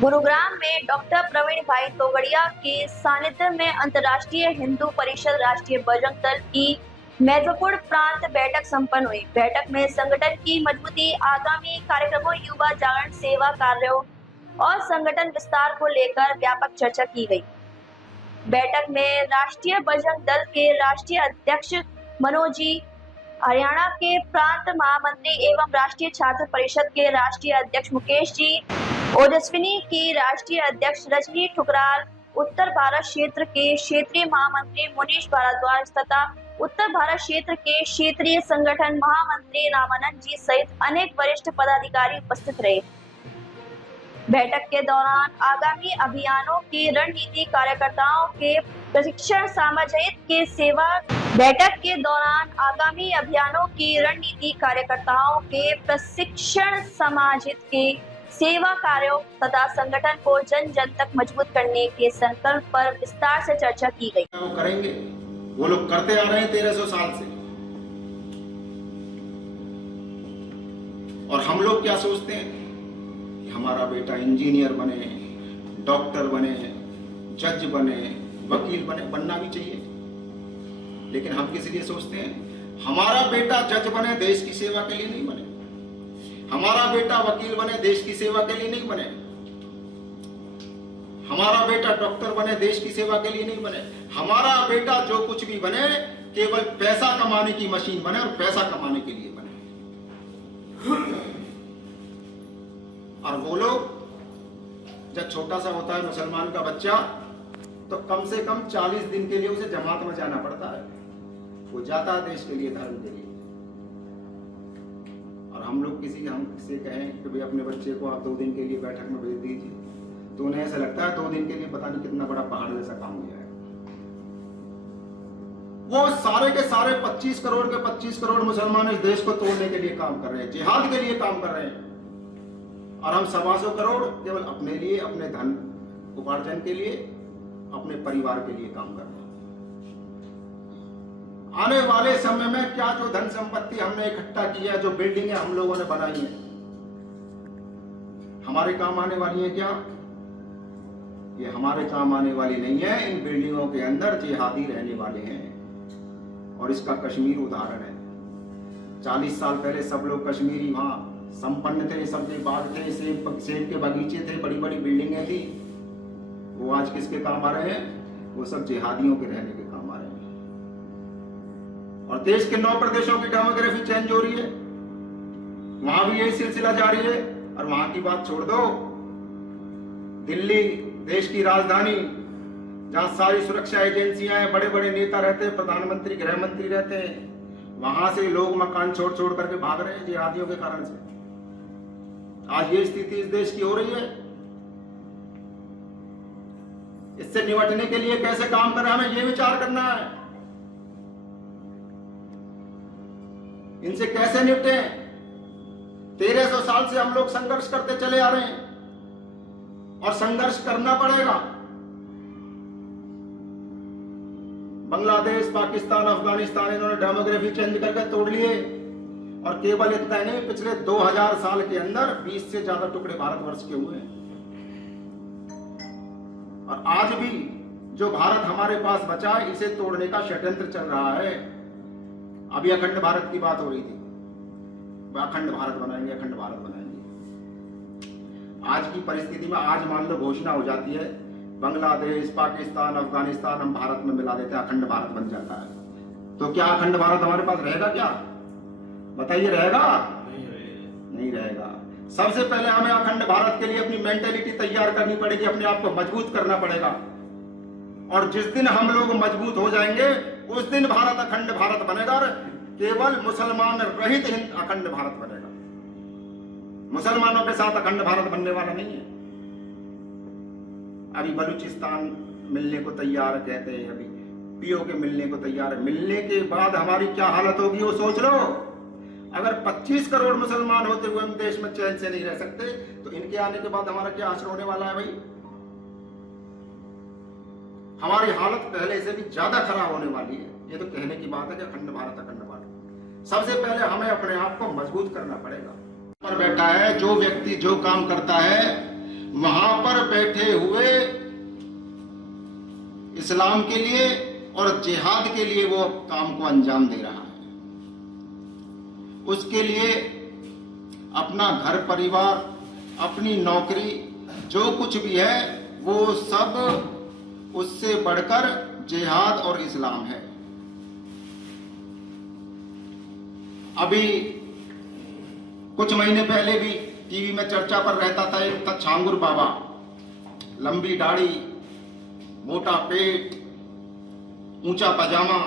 गुरुग्राम में डॉक्टर प्रवीण भाई तोगड़िया के सानिध्य में अंतर्राष्ट्रीय हिंदू परिषद राष्ट्रीय बजरंग दल की महत्वपूर्ण प्रांत बैठक संपन्न हुई। बैठक में संगठन की मजबूती, आगामी कार्यक्रमों, युवा जागरण, सेवा कार्यों और संगठन विस्तार को लेकर व्यापक चर्चा की गई। बैठक में राष्ट्रीय बजरंग दल के राष्ट्रीय अध्यक्ष मनोज जी, हरियाणा के प्रांत महामंत्री एवं राष्ट्रीय छात्र परिषद के राष्ट्रीय अध्यक्ष मुकेश जी, ओजस्विनी की राष्ट्रीय अध्यक्ष रजनी ठुकराल, उत्तर भारत क्षेत्र के क्षेत्रीय महामंत्री मुनीश भारद्वाज तथा उत्तर भारत क्षेत्र के क्षेत्रीय संगठन महामंत्री रामानंद जी सहित अनेक वरिष्ठ पदाधिकारी उपस्थित रहे। बैठक के दौरान आगामी अभियानों की रणनीति, कार्यकर्ताओं के प्रशिक्षण, सामाजिक के सेवा बैठक के दौरान आगामी अभियानों की रणनीति, कार्यकर्ताओं के प्रशिक्षण, सामाजिक के सेवा कार्यों तथा संगठन को जन जन तक मजबूत करने के संकल्प पर विस्तार से चर्चा की गई। वो करेंगे, वो लोग करते आ रहे हैं 1300 साल से। और हम लोग क्या सोचते हैं कि हमारा बेटा इंजीनियर बने, डॉक्टर बने, जज बने, वकील बने, बनना भी चाहिए। लेकिन हम किस लिए सोचते हैं? हमारा बेटा जज बने, देश की सेवा के लिए नहीं बने। हमारा बेटा वकील बने, देश की सेवा के लिए नहीं बने। हमारा बेटा डॉक्टर बने, देश की सेवा के लिए नहीं बने। हमारा बेटा जो कुछ भी बने, केवल पैसा कमाने की मशीन बने और पैसा कमाने के लिए बने। और वो लोग, जब छोटा सा होता है मुसलमान का बच्चा, तो कम से कम 40 दिन के लिए उसे जमात में जाना पड़ता है। वो जाता है देश के लिए, धर्म के लिए। और हम लोग हमसे कहें कि भाई अपने बच्चे को आप 2 दिन के लिए बैठक में भेज दीजिए, तो उन्हें ऐसा लगता है 2 दिन के लिए पता नहीं कितना बड़ा पहाड़ जैसा काम हो जाएगा। वो सारे के सारे 25 करोड़ के 25 करोड़ मुसलमान इस देश को तोड़ने के लिए काम कर रहे हैं, जिहाद के लिए काम कर रहे हैं। और हम 125 करोड़ केवल अपने लिए, अपने धन उपार्जन के लिए, अपने परिवार के लिए काम कर रहे हैं। आने वाले समय में क्या जो धन संपत्ति हमने इकट्ठा की है, जो बिल्डिंगें हम लोगों ने बनाई हैं, हमारे काम आने वाली है क्या? ये हमारे काम आने वाली नहीं है। इन बिल्डिंगों के अंदर जिहादी रहने वाले हैं। और इसका कश्मीर उदाहरण है। 40 साल पहले सब लोग कश्मीरी वहां संपन्न थे, सबके बाग थे, सेब के बगीचे थे, बड़ी बड़ी बिल्डिंगें थी। वो आज किसके काम आ रहे हैं? वो सब जिहादियों के रहने के काम आ रहे हैं। और देश के 9 प्रदेशों की डेमोग्राफी चेंज हो रही है, वहां भी यही सिलसिला जारी है। और वहां की बात छोड़ दो, दिल्ली देश की राजधानी, जहां सारी सुरक्षा एजेंसियां हैं, बड़े बड़े नेता रहते हैं, प्रधानमंत्री, गृह मंत्री रहते हैं, वहां से लोग मकान छोड़ छोड़ करके भाग रहे हैं जिहादियों के कारण से। आज ये स्थिति इस देश की हो रही है। इससे निपटने के लिए कैसे काम करें, हमें ये विचार करना है। इनसे कैसे निपटे? 1300 साल से हम लोग संघर्ष करते चले आ रहे हैं और संघर्ष करना पड़ेगा। बांग्लादेश, पाकिस्तान, अफगानिस्तान, इन्होंने डेमोग्राफी चेंज करके तोड़ लिए। और केवल इतना नहीं, पिछले 2000 साल के अंदर 20 से ज्यादा टुकड़े भारतवर्ष के हुए हैं। और आज भी जो भारत हमारे पास बचा है, इसे तोड़ने का षड्यंत्र चल रहा है। अभी अखंड भारत की बात हो रही थी, अखंड भारत बनाएंगे, अखंड भारत बनाएंगे। आज की परिस्थिति में, आज मान लो घोषणा हो जाती है, बांग्लादेश, पाकिस्तान, अफगानिस्तान हम भारत में मिला देते हैं, अखंड भारत बन जाता है। तो क्या अखंड भारत हमारे पास रहेगा? क्या बताइए, रहेगा? नहीं रहेगा। सबसे पहले हमें अखंड भारत के लिए अपनी मेंटेलिटी तैयार करनी पड़ेगी, अपने आप को मजबूत करना पड़ेगा। और जिस दिन हम लोग मजबूत हो जाएंगे, उस दिन भारत अखंड भारत बनेगा। और केवल मुसलमान रहित हिंद अखंड भारत बनेगा। मुसलमानों के साथ अखंड भारत बनने वाला नहीं है। अभी बलूचिस्तान मिलने को तैयार कहते हैं, अभी पीओके मिलने को तैयार है। मिलने के बाद हमारी क्या हालत होगी वो सोच लो। अगर 25 करोड़ मुसलमान होते हुए हम देश में चैन से नहीं रह सकते, तो इनके आने के बाद हमारा क्या असर होने वाला है भाई? हमारी हालत पहले से भी ज्यादा खराब होने वाली है। ये तो कहने की बात है कि अखंड भारत, अखंड भारत। सबसे पहले हमें अपने आप को मजबूत करना पड़ेगा। पर बैठा है जो व्यक्ति जो काम करता है, वहां पर बैठे हुए इस्लाम के लिए और जिहाद के लिए वो काम को अंजाम दे रहा है। उसके लिए अपना घर परिवार, अपनी नौकरी, जो कुछ भी है वो सब उससे बढ़कर जिहाद और इस्लाम है। अभी कुछ महीने पहले भी टीवी में चर्चा पर रहता था, एक था छांगुर बाबा, लंबी दाढ़ी, मोटा पेट, ऊंचा पजामा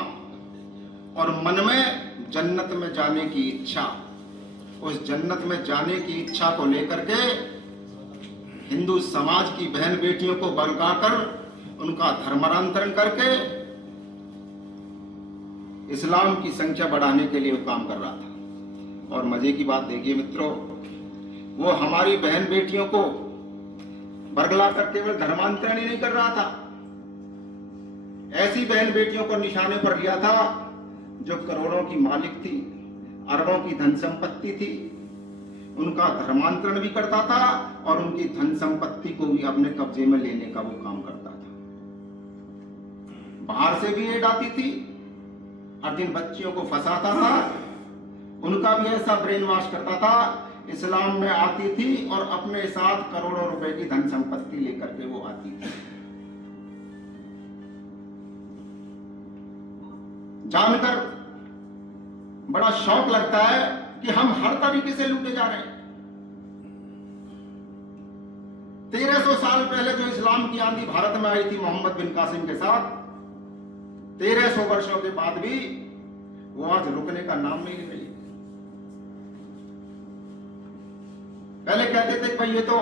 और मन में जन्नत में जाने की इच्छा। उस जन्नत में जाने की इच्छा को लेकर के हिंदू समाज की बहन बेटियों को बलगाकर उनका धर्मांतरण करके इस्लाम की संख्या बढ़ाने के लिए वो काम कर रहा था। और मजे की बात देखिए मित्रों, वो हमारी बहन बेटियों को बरगला कर केवल धर्मांतरण ही नहीं कर रहा था, ऐसी बहन बेटियों को निशाने पर लिया था जो करोड़ों की मालिक थी, अरबों की धन संपत्ति थी, उनका धर्मांतरण भी करता था और उनकी धन संपत्ति को भी अपने कब्जे में लेने का वो काम करता था। बाहर से भी एड आती थी, हर दिन बच्चियों को फंसाता था, उनका भी ऐसा ब्रेन वॉश करता था, इस्लाम में आती थी और अपने साथ करोड़ों रुपए की धन संपत्ति लेकर के वो आती थी। जानकर बड़ा शौक लगता है कि हम हर तरीके से लूटे जा रहे हैं। 1300 साल पहले जो इस्लाम की आंधी भारत में आई थी मोहम्मद बिन कासिम के साथ, 1300 वर्षों के बाद भी वो आज रुकने का नाम नहीं ले रही। पहले कहते थे भाई ये तो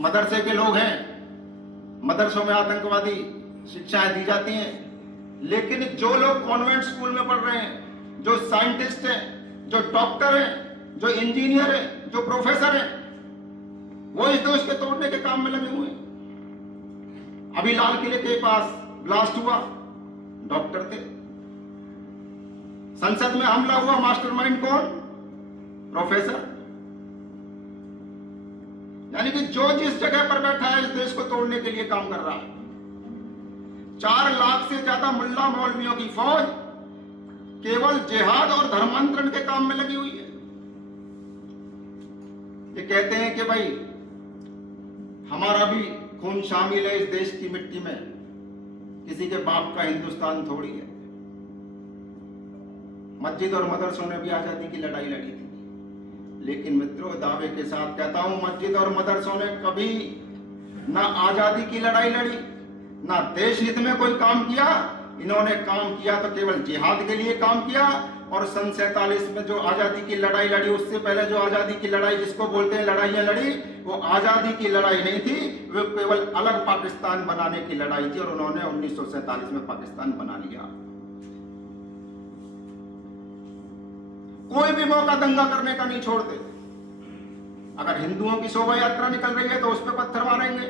मदरसे के लोग हैं, मदरसों में आतंकवादी शिक्षाएं दी जाती हैं, लेकिन जो लोग कॉन्वेंट स्कूल में पढ़ रहे हैं, जो साइंटिस्ट हैं, जो डॉक्टर हैं, जो इंजीनियर हैं, जो प्रोफेसर हैं, वो इस देश के तोड़ने के काम में लगे हुए हैं। अभी लाल किले के पास ब्लास्ट हुआ, डॉक्टर थे। संसद में हमला हुआ, मास्टरमाइंड कौन? प्रोफेसर। यानी कि जो जिस जगह पर बैठा है इस देश को तोड़ने के लिए काम कर रहा है। 4 लाख से ज्यादा मुल्ला मौलवियों की फौज केवल जिहाद और धर्मांतरण के काम में लगी हुई है। ये कहते हैं कि भाई हमारा भी खून शामिल है इस देश की मिट्टी में, किसी के बाप का हिंदुस्तान थोड़ी है। मस्जिद और मदरसों ने भी आजादी की लड़ाई लड़ी थी, लेकिन मित्रों दावे के साथ कहता हूं, मस्जिद और मदरसों ने कभी ना आजादी की लड़ाई लड़ी, ना देश हित में कोई काम किया। इन्होंने काम किया तो केवल जिहाद के लिए काम किया। और सन 47 में जो आजादी की लड़ाई लड़ी, उससे पहले जो आजादी की लड़ाई जिसको बोलते हैं लड़ाइयां लड़ी, वो आजादी की लड़ाई नहीं थी, वो केवल अलग पाकिस्तान बनाने की लड़ाई थी। और उन्होंने 1947 में पाकिस्तान बना लिया। कोई भी मौका दंगा करने का नहीं छोड़ते। अगर हिंदुओं की शोभा यात्रा निकल रही है तो उस पर पत्थर मारेंगे,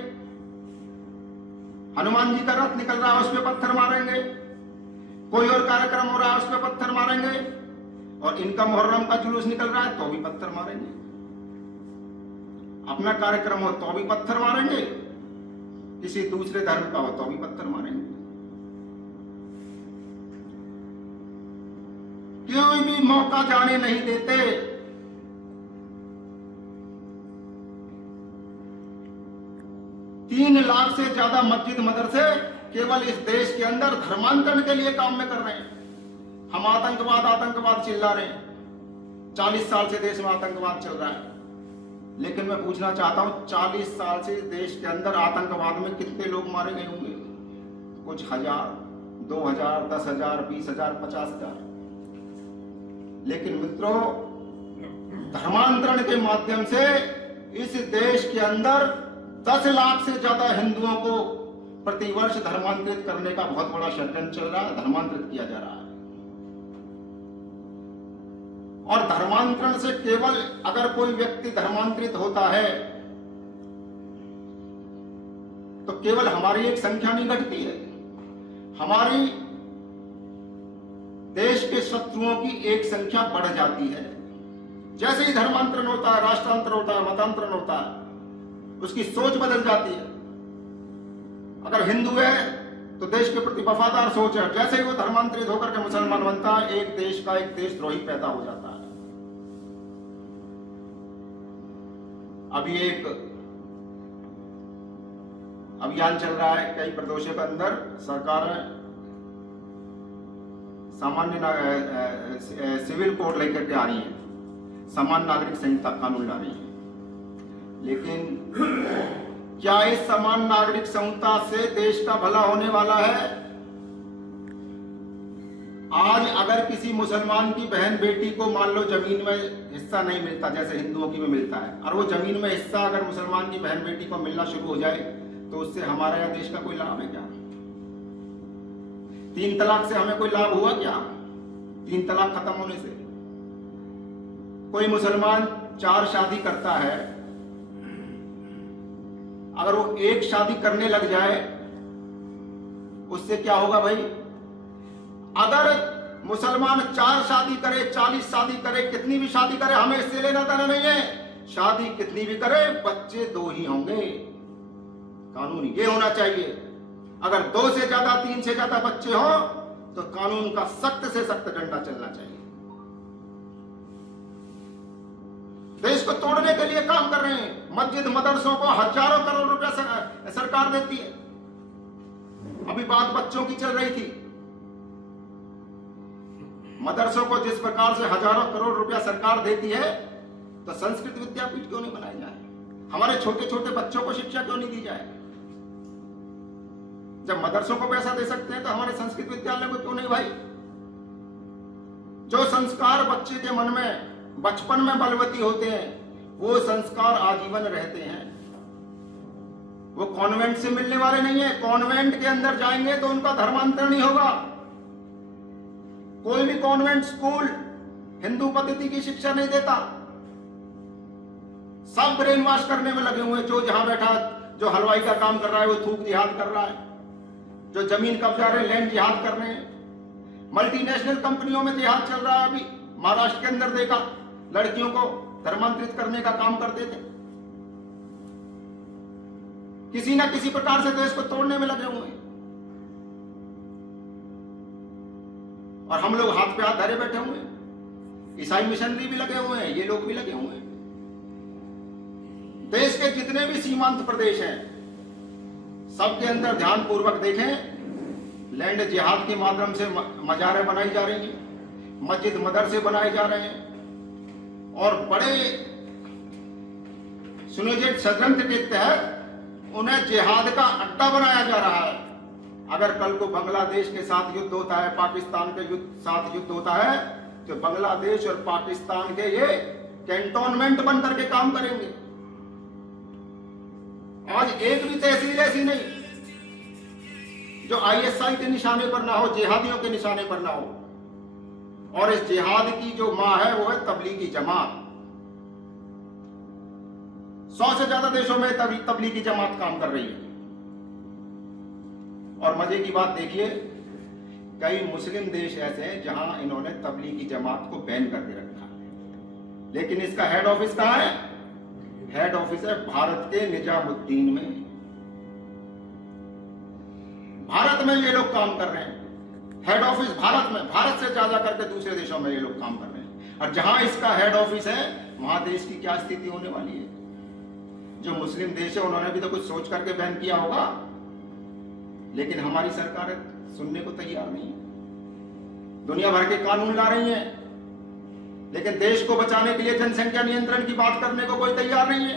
हनुमान जी का रथ निकल रहा है उस पर पत्थर मारेंगे, कोई और कार्यक्रम हो रहा है उस पर पत्थर मारेंगे, और इनका मुहर्रम का जुलूस निकल रहा है तो भी पत्थर मारेंगे। अपना कार्यक्रम हो तो भी पत्थर मारेंगे, किसी दूसरे धर्म का हो तो भी पत्थर मारेंगे। कोई भी मौका जाने नहीं देते। तीन लाख से ज्यादा मस्जिद मदरसे केवल इस देश के अंदर धर्मांतरण के लिए काम में कर रहे हैं। हम आतंकवाद आतंकवाद चिल्ला रहे हैं, 40 साल से देश में आतंकवाद चल रहा है। लेकिन मैं पूछना चाहता हूं, 40 साल से इस देश के अंदर आतंकवाद में कितने लोग मारे गए होंगे? कुछ हजार, 2000, 10,000, 20,000, 50,000। लेकिन मित्रों, धर्मांतरण के माध्यम से इस देश के अंदर 10 लाख से ज्यादा हिंदुओं को प्रतिवर्ष धर्मांतरित करने का बहुत बड़ा षड्यंत्र चल रहा है, धर्मांतरित किया जा रहा है। और धर्मांतरण से केवल अगर कोई व्यक्ति धर्मांतरित होता है तो केवल हमारी एक संख्या नहीं घटती है, हमारी देश के शत्रुओं की एक संख्या बढ़ जाती है। जैसे ही धर्मांतरण होता है, राष्ट्रांतरण होता है, मतांतरण होता है, उसकी सोच बदल जाती है। अगर हिंदू है तो देश के प्रति वफादार सोच है, जैसे ही वो धर्मांतरित होकर के मुसलमान बनता है, एक देश का एक देशद्रोही पैदा हो जाता है। अभी एक अभियान चल रहा है कई प्रदेशों के अंदर, सरकार सामान्य सिविल कोड लेकर के आ रही है, समान नागरिक संहिता कानून ला रही है। लेकिन क्या इस समान नागरिक संहिता से देश का भला होने वाला है? आज अगर किसी मुसलमान की बहन बेटी को मान लो जमीन में हिस्सा नहीं मिलता जैसे हिंदुओं की में मिलता है, और वो जमीन में हिस्सा अगर मुसलमान की बहन बेटी को मिलना शुरू हो जाए, तो उससे हमारा या देश का कोई लाभ है क्या? 3 तलाक से हमें कोई लाभ हुआ क्या? 3 तलाक खत्म होने से कोई मुसलमान 4 शादी करता है, अगर वो 1 शादी करने लग जाए, उससे क्या होगा भाई? अगर मुसलमान 4 शादी करे, 40 शादी करे, कितनी भी शादी करे, हमें इससे लेना देना नहीं है। शादी कितनी भी करे, बच्चे 2 ही होंगे। कानून ये होना चाहिए, अगर 2 से ज्यादा 3 से ज्यादा बच्चे हो तो कानून का सख्त से सख्त डंडा चलना चाहिए। देश को तोड़ने के लिए काम कर रहे हैं। मस्जिद मदरसों को हजारों करोड़ रुपया सरकार देती है। अभी बात बच्चों की चल रही थी। मदरसों को जिस प्रकार से हजारों करोड़ रुपया सरकार देती है, तो संस्कृत विद्यापीठ क्यों नहीं बनाई जाए? हमारे छोटे छोटे बच्चों को शिक्षा क्यों नहीं दी जाए? जब मदरसों को पैसा दे सकते हैं तो हमारे संस्कृत विद्यालय को क्यों नहीं भाई? जो संस्कार बच्चे के मन में बचपन में बलवती होते हैं, वो संस्कार आजीवन रहते हैं। वो कॉन्वेंट से मिलने वाले नहीं है। कॉन्वेंट के अंदर जाएंगे तो उनका धर्मांतरण नहीं होगा। कोई भी कॉन्वेंट स्कूल हिंदू पद्धति की शिक्षा नहीं देता। सब ब्रेन वॉश करने में लगे हुए। जो जहां बैठा, जो हलवाई का काम कर रहा है, वो थूक जिहाद कर रहा है। जो जमीन कब्जा रहे, लैंड जिहाद कर रहे हैं। मल्टीनेशनल कंपनियों में जिहाद चल रहा है। अभी महाराष्ट्र के अंदर देखा, लड़कियों को धर्मांतरित करने का काम करते थे। किसी ना किसी प्रकार से देश को तोड़ने में लगे हुए हैं, और हम लोग हाथ पे हाथ धरे बैठे हुए हैं। ईसाई मिशनरी भी लगे हुए हैं, ये लोग भी लगे हुए हैं। देश के जितने भी सीमांत प्रदेश हैं, सबके अंदर ध्यान पूर्वक देखें, लैंड जिहाद के माध्यम से मजारें बनाई जा रही हैं, मस्जिद मदरसे बनाए जा रहे हैं, और बड़े सुनियोजित षड्यंत्र के तहत उन्हें जिहाद का अड्डा बनाया जा रहा है। अगर कल को बांग्लादेश के साथ युद्ध होता है, पाकिस्तान के साथ युद्ध होता है, तो बांग्लादेश और पाकिस्तान के ये कैंटोनमेंट बनकर के काम करेंगे। आज एक भी तहसील ऐसी नहीं जो ISI के निशाने पर ना हो, जिहादियों के निशाने पर ना हो। और इस जिहाद की जो मां है वो है तबलीगी जमात। 100 से ज्यादा देशों में तबलीगी जमात काम कर रही है। और मजे की बात देखिए, कई मुस्लिम देश ऐसे हैं जहां इन्होंने तबलीगी जमात को बैन करके रखा है, लेकिन इसका हेड ऑफिस कहां है? हेड ऑफिस है भारत के निजामुद्दीन में। भारत में ये लोग काम कर रहे हैं। हेड ऑफिस भारत में, भारत से ज्यादा करके दूसरे देशों में ये लोग काम कर रहे हैं। और जहां इसका हेड ऑफिस है, वहां देश की क्या स्थिति होने वाली है? जो मुस्लिम देश है उन्होंने भी तो कुछ सोच करके बैन किया होगा, लेकिन हमारी सरकार सुनने को तैयार नहीं है। दुनिया भर के कानून ला रही है, लेकिन देश को बचाने के लिए जनसंख्या नियंत्रण की बात करने को कोई तैयार नहीं है।